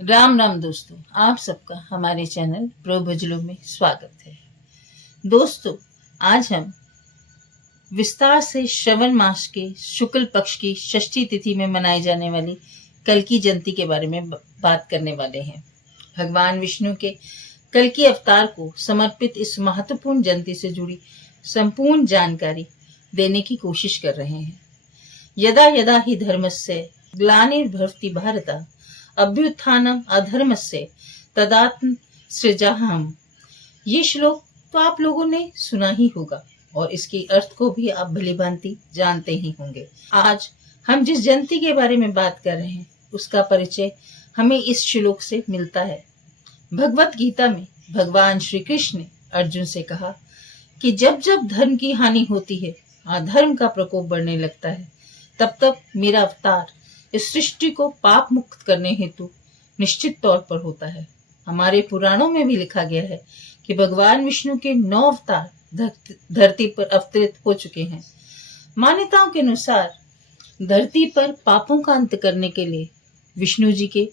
राम राम दोस्तों, आप सबका हमारे चैनल प्रो भजलों में स्वागत है। दोस्तों, आज हम विस्तार से श्रवण मास के शुक्ल पक्ष की षष्ठी तिथि में मनाई जाने वाली कल्की जयंती के बारे में बात करने वाले हैं। भगवान विष्णु के कल्की अवतार को समर्पित इस महत्वपूर्ण जयंती से जुड़ी संपूर्ण जानकारी देने की कोशिश कर रहे हैं। यदा यदा ही धर्मस्य ग्लानिर्भवति भारत अभ्युत्थानम अधर्मस्य तदात्म सृजाहम। ये श्लोक तो आप लोगों ने सुना ही होगा और इसके अर्थ को भी आप भलीभांति जानते ही होंगे। आज हम जिस जयंती के बारे में बात कर रहे हैं उसका परिचय हमें इस श्लोक से मिलता है। भगवत गीता में भगवान श्री कृष्ण ने अर्जुन से कहा कि जब जब धर्म की हानि होती है, अधर्म का प्रकोप बढ़ने लगता है, तब तब मेरा अवतार इस सृष्टि को पाप मुक्त करने हेतु निश्चित तौर पर होता है। हमारे पुराणों में भी लिखा गया है कि भगवान विष्णु के 9 अवतार धरती पर अवतरित हो चुके हैं। मान्यताओं के अनुसार धरती पर पापों का अंत करने के लिए विष्णु जी के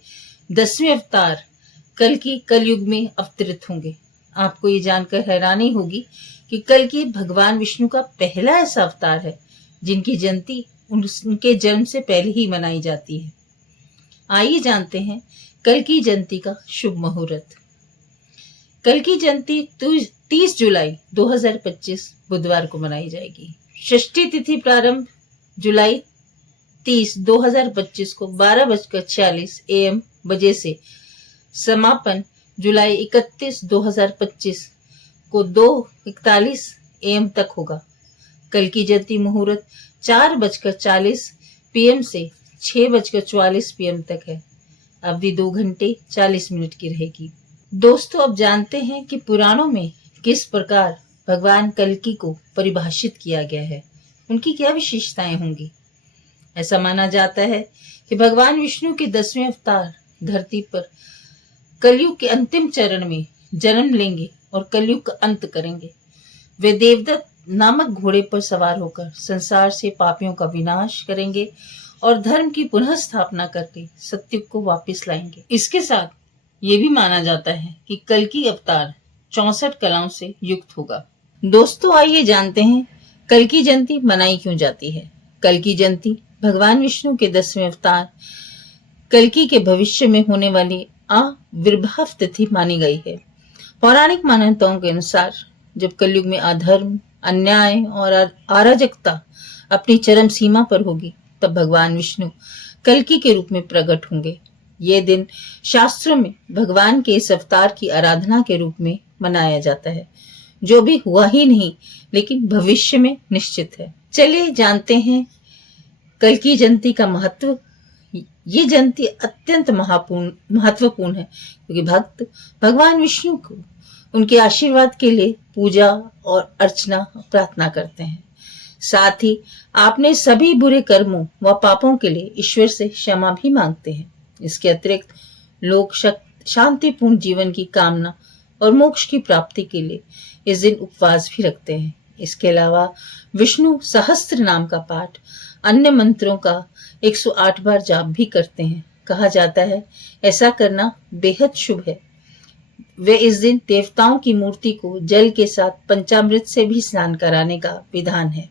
10वें अवतार कल्की कलयुग में अवतरित होंगे। आपको ये जानकर हैरानी होगी कि कल्की भगवान विष्णु का पहला ऐसा अवतार है जिनकी जयंती उनके जन्म से पहले ही मनाई जाती है। आइए जानते हैं कल्की जयंती का शुभ मुहूर्त। कल्की जयंती 30 जुलाई 2025 बुधवार को मनाई जाएगी। षष्ठी तिथि प्रारंभ जुलाई 30, 2025 को 12:46 AM बजे से समापन जुलाई 31, 2025 को 2:41 AM तक होगा। कल्की जयंती मुहूर्त 4:40 PM से 6:44 PM तक है। अवधि 2 घंटे 40 मिनट की रहेगी। दोस्तों, अब जानते हैं कि पुराणों में किस प्रकार भगवान कल्की को परिभाषित किया गया है, उनकी क्या विशेषताएं होंगी। ऐसा माना जाता है कि भगवान विष्णु के 10वें अवतार धरती पर कलयुग के अंतिम चरण में जन्म लेंगे और कलयुग का अंत करेंगे। वे देवदत्त नामक घोड़े पर सवार होकर संसार से पापियों का विनाश करेंगे और धर्म की पुनः स्थापना करके सत्युग को वापस लाएंगे। इसके साथ ये भी माना जाता है कि कल्की अवतार 64 कलाओं से युक्त होगा। दोस्तों, आइए जानते हैं कल्की जयंती मनाई क्यों जाती है। कल्की जयंती भगवान विष्णु के 10वें अवतार कल्की के भविष्य में होने वाली आविर्भाव तिथि मानी गई है। पौराणिक मान्यताओं के अनुसार जब कलयुग में अधर्म, अन्याय और अराजकता अपनी चरम सीमा पर होगी, तब भगवान विष्णु कल्की के रूप में प्रकट होंगे। ये दिन शास्त्रों में भगवान के इस अवतार की आराधना के रूप में मनाया जाता है, जो भी हुआ ही नहीं लेकिन भविष्य में निश्चित है। चलिए जानते हैं कल्की जयंती का महत्व। ये जयंती अत्यंत महत्वपूर्ण है क्योंकि भक्त भगवान विष्णु को उनके आशीर्वाद के लिए पूजा और अर्चना प्रार्थना करते हैं। साथ ही आपने सभी बुरे कर्मों व पापों के लिए ईश्वर से क्षमा भी मांगते हैं। इसके अतिरिक्त लोग शांतिपूर्ण जीवन की कामना और मोक्ष की प्राप्ति के लिए इस दिन उपवास भी रखते हैं। इसके अलावा विष्णु सहस्त्र नाम का पाठ, अन्य मंत्रों का 108 बार जाप भी करते हैं। कहा जाता है ऐसा करना बेहद शुभ है। वे इस दिन देवताओं की मूर्ति को जल के साथ पंचामृत से भी स्नान कराने का विधान है।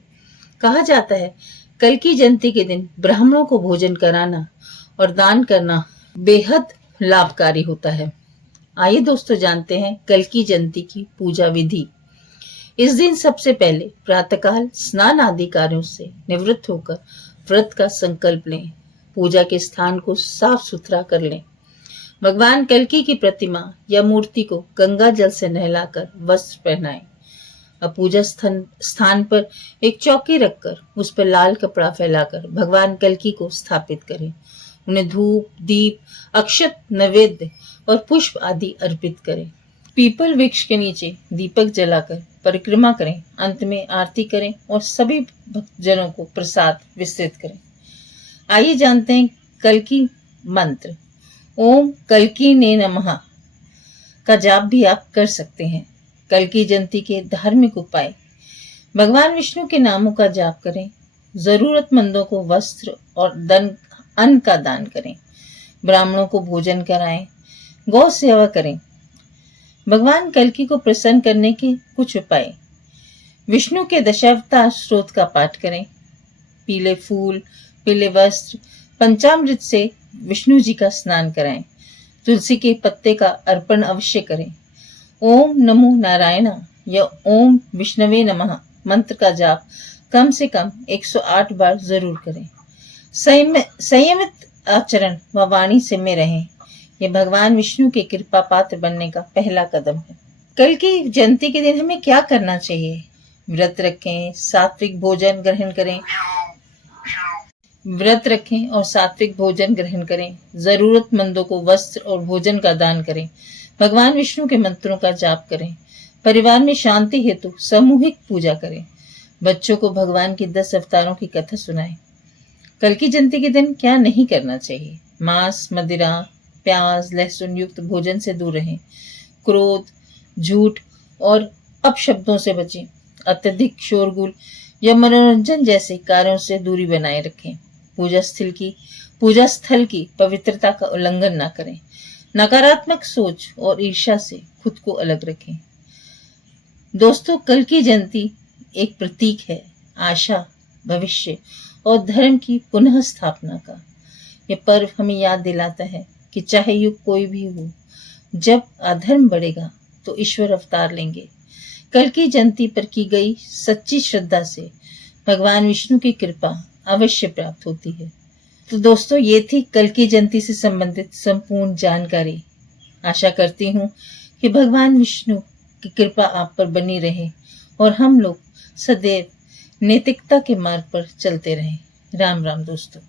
कहा जाता है कल्की जयंती के दिन ब्राह्मणों को भोजन कराना और दान करना बेहद लाभकारी होता है। आइए दोस्तों जानते हैं कल्की जयंती की पूजा विधि। इस दिन सबसे पहले प्रातःकाल स्नान आदि कार्यों से निवृत्त होकर व्रत का संकल्प लें। पूजा के स्थान को साफ सुथरा कर लें। भगवान कल्की की प्रतिमा या मूर्ति को गंगा जल से नहलाकर वस्त्र पहनाएं। अब पूजा स्थान पर एक चौकी रखकर उस पर लाल कपड़ा फैलाकर भगवान कल्की को स्थापित करें। उन्हें धूप, दीप, अक्षत, नैवेद्य और पुष्प आदि अर्पित करें। पीपल वृक्ष के नीचे दीपक जलाकर परिक्रमा करें। अंत में आरती करें और सभी भक्तजनों को प्रसाद वितरित करें। आइए जानते हैं कल्की मंत्र। ओम कल्की ने नमः का जाप भी आप कर सकते हैं। कल्की जयंती के धार्मिक उपाय। भगवान विष्णु के नामों का जाप करें। जरूरतमंदों को वस्त्र और अन्न का दान करें। ब्राह्मणों को भोजन कराएं, गौ सेवा करें। भगवान कल्कि को प्रसन्न करने के कुछ उपाय: विष्णु के दशावतार स्रोत का पाठ करें, पीले फूल, पीले वस्त्र, पंचामृत से विष्णु जी का स्नान कराएं, तुलसी के पत्ते का अर्पण अवश्य करें। ओम नमो नारायण या ओम विष्णवे नमः मंत्र का जाप कम से कम 108 बार जरूर करें। संयमित आचरण व वाणी से में रहें। यह भगवान विष्णु के कृपा पात्र बनने का पहला कदम है। कल की जयंती के दिन हमें क्या करना चाहिए? व्रत रखें, सात्विक भोजन ग्रहण करें, व्रत रखें और सात्विक भोजन ग्रहण करें। जरूरतमंदों को वस्त्र और भोजन का दान करें। भगवान विष्णु के मंत्रों का जाप करें। परिवार में शांति हेतु सामूहिक पूजा करें। बच्चों को भगवान की 10 अवतारों की कथा सुनाएं। कल की जयंती के दिन क्या नहीं करना चाहिए? मांस, मदिरा, प्याज, लहसुन युक्त भोजन से दूर रहें। क्रोध, झूठ और अपशब्दों से बचें। अत्यधिक शोरगुल या मनोरंजन जैसे कार्यों से दूरी बनाए रखें। पूजा स्थल की पवित्रता का उल्लंघन न करें। नकारात्मक सोच और ईर्ष्या से खुद को अलग रखें। दोस्तों, कल की जयंती एक प्रतीक है आशा, भविष्य और धर्म की पुनः स्थापना का। यह पर्व हमें याद दिलाता है कि चाहे युग कोई भी हो, जब अधर्म बढ़ेगा तो ईश्वर अवतार लेंगे। कल की जयंती पर की गई सच्ची श्रद्धा से भगवान विष्णु की कृपा अवश्य प्राप्त होती है। तो दोस्तों, ये थी कल की जयंती से संबंधित संपूर्ण जानकारी। आशा करती हूँ कि भगवान विष्णु की कृपा आप पर बनी रहे और हम लोग सदैव नैतिकता के मार्ग पर चलते रहें। राम राम दोस्तों।